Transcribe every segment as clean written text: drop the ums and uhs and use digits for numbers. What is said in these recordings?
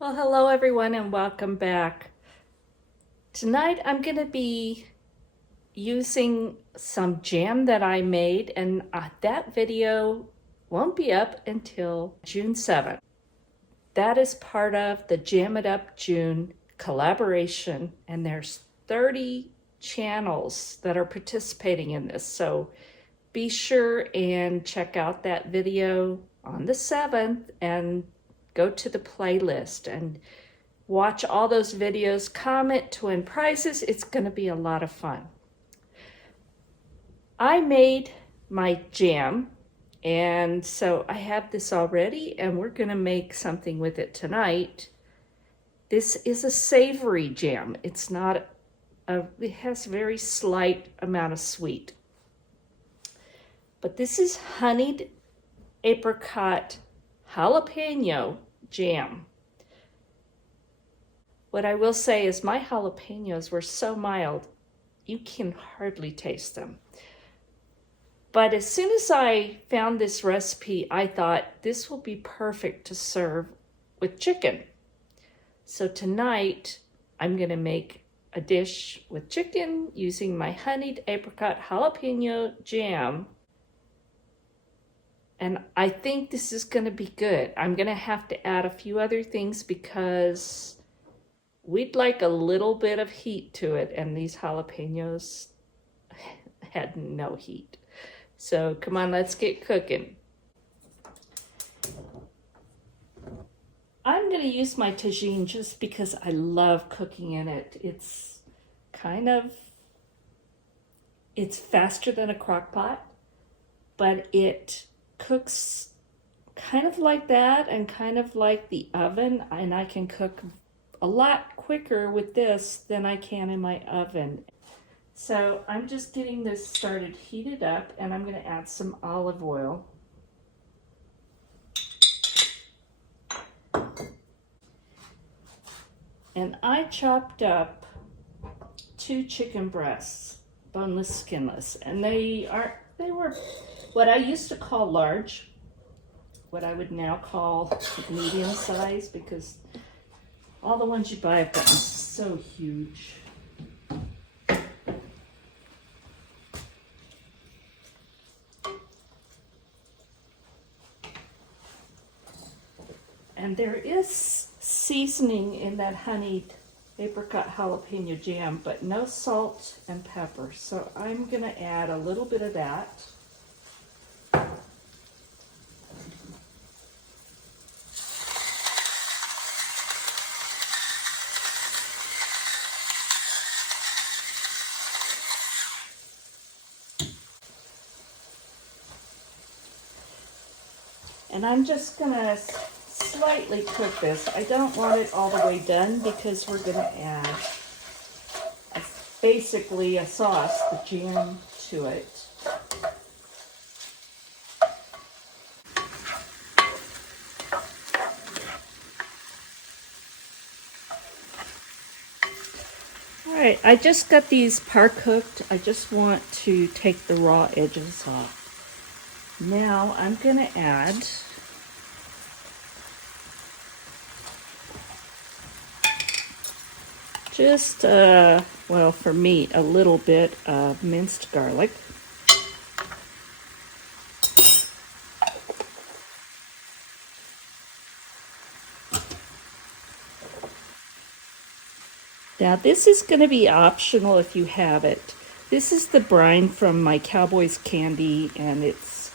Well, hello everyone and welcome back. Tonight I'm going to be using some jam that I made, and that video won't be up until June 7th. That is part of the Jam It Up June collaboration, and there's 30 channels that are participating in this. So be sure and check out that video on the 7th and go to the playlist and watch all those videos, comment to win prizes. It's going to be a lot of fun. I made my jam, and so I have this already, and we're going to make something with it tonight. This is a savory jam. It's not it has a very slight amount of sweet. But this is honeyed apricot jalapeno jam. What I will say is my jalapenos were so mild, you can hardly taste them. But as soon as I found this recipe, I thought this will be perfect to serve with chicken. So tonight, I'm going to make a dish with chicken using my honeyed apricot jalapeno jam. And I think this is going to be good. I'm going to have to add a few other things because we'd like a little bit of heat to it, and these jalapenos had no heat. So come on, let's get cooking. I'm going to use my tagine just because I love cooking in it. It's faster than a crock pot, but it cooks kind of like that and kind of like the oven, and I can cook a lot quicker with this than I can in my oven. So I'm just getting this started heated up, and I'm going to add some olive oil. And I chopped up 2 chicken breasts, boneless, skinless, and they were what I used to call large, what I would now call medium size, because all the ones you buy have gotten so huge. And there is seasoning in that honeyed apricot jalapeno jam, but no salt and pepper. So I'm going to add a little bit of that. And I'm just going to slightly cook this. I don't want it all the way done because we're going to add basically a sauce, the jam, to it. All right, I just got these par cooked. I just want to take the raw edges off. Now I'm going to add just, well, for me, a little bit of minced garlic. Now this is going to be optional if you have it. This is the brine from my Cowboys candy, and it's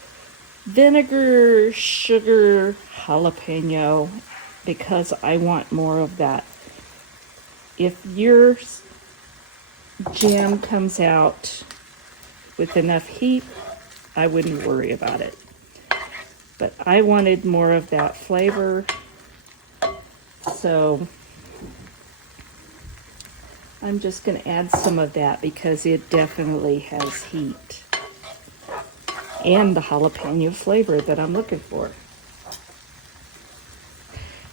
vinegar, sugar, jalapeno, because I want more of that. If your jam comes out with enough heat, I wouldn't worry about it. But I wanted more of that flavor, so I'm just going to add some of that because it definitely has heat and the jalapeno flavor that I'm looking for.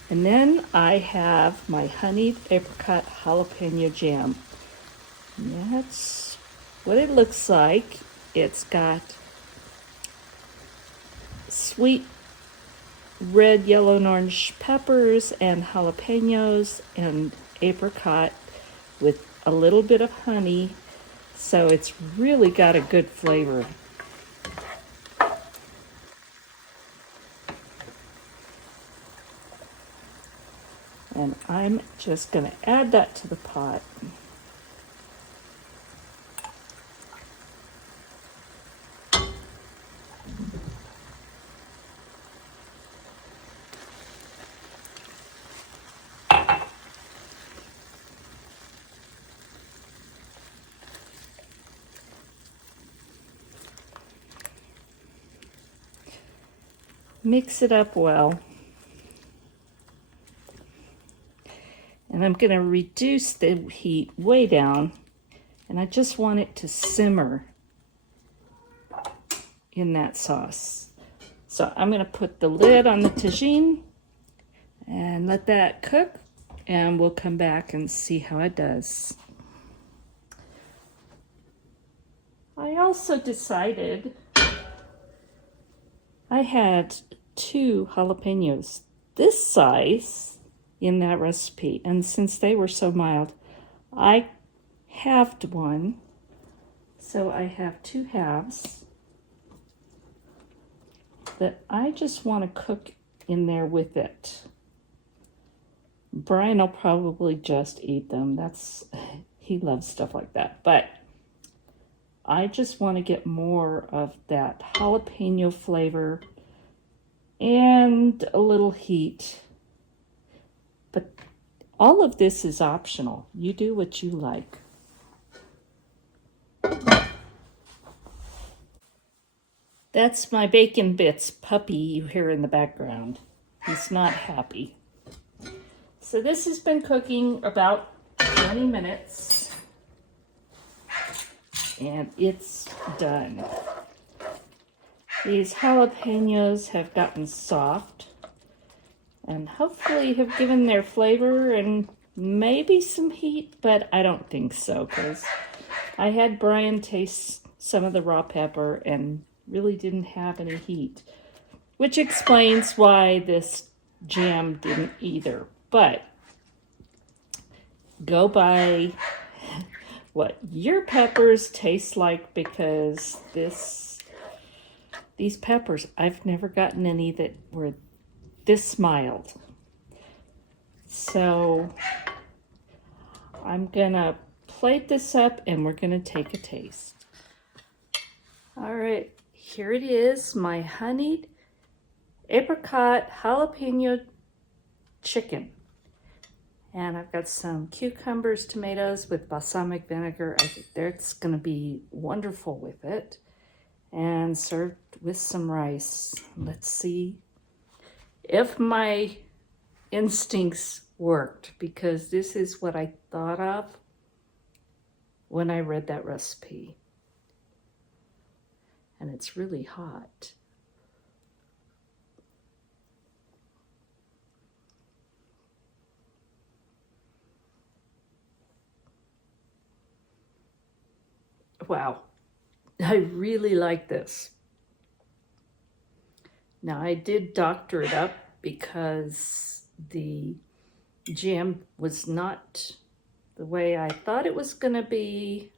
And then I have my honeyed apricot jalapeno jam. And that's what it looks like. It's got sweet red, yellow, and orange peppers and jalapenos and apricot with a little bit of honey. So it's really got a good flavor. And I'm just going to add that to the pot. Mix it up well. And I'm going to reduce the heat way down, and I just want it to simmer in that sauce. So I'm going to put the lid on the tagine and let that cook, and we'll come back and see how it does. I also decided I had 2 jalapenos this size in that recipe, and since they were so mild, I halved one, so I have 2 halves that I just want to cook in there with it. Brian will probably just eat them. He loves stuff like that, but I just want to get more of that jalapeno flavor and a little heat. But all of this is optional. You do what you like. That's my Bacon Bits puppy you hear in the background. He's not happy. So this has been cooking about 20 minutes. And it's done. These jalapenos have gotten soft and hopefully have given their flavor and maybe some heat, but I don't think so, because I had Brian taste some of the raw pepper and really didn't have any heat, which explains why this jam didn't either. But go by what your peppers taste like, because these peppers, I've never gotten any that were this mild. So I'm gonna plate this up and we're gonna take a taste. All right, here it is, my honeyed apricot jalapeno chicken. And I've got some cucumbers, tomatoes with balsamic vinegar. I think that's gonna be wonderful with it. And served with some rice. Let's see if my instincts worked, because this is what I thought of when I read that recipe. And it's really hot. Wow. I really like this. Now I did doctor it up because the jam was not the way I thought it was going to be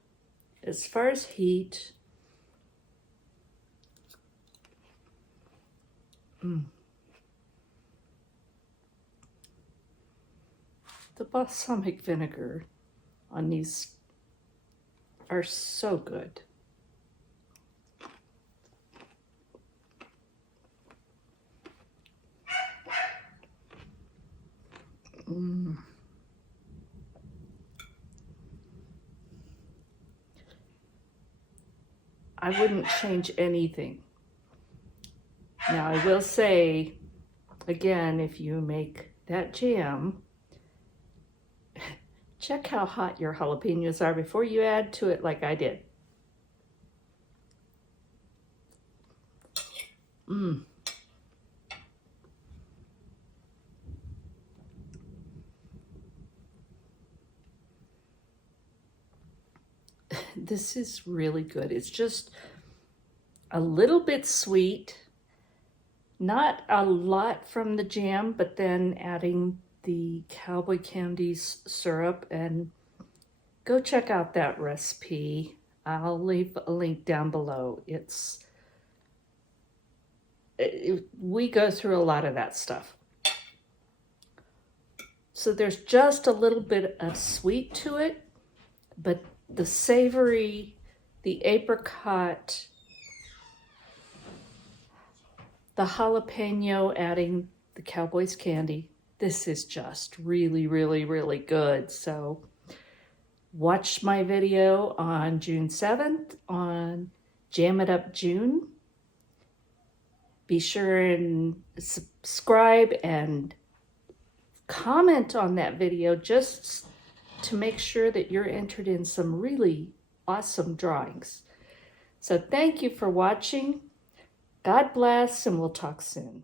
as far as heat. The balsamic vinegar on these are so good. I wouldn't change anything. Now I will say, again, if you make that jam, check how hot your jalapenos are before you add to it like I did. This is really good. It's just a little bit sweet, Not a lot from the jam, but then adding the cowboy candies syrup, and go check out that recipe. I'll leave a link down below. We go through a lot of that stuff. So there's just a little bit of sweet to it, but the savory, the apricot, the jalapeno, adding the cowboy's candy. This is just really, really, really good. So watch my video on June 7th on Jam It Up June. Be sure and subscribe and comment on that video just to make sure that you're entered in some really awesome drawings. So thank you for watching. God bless, and we'll talk soon.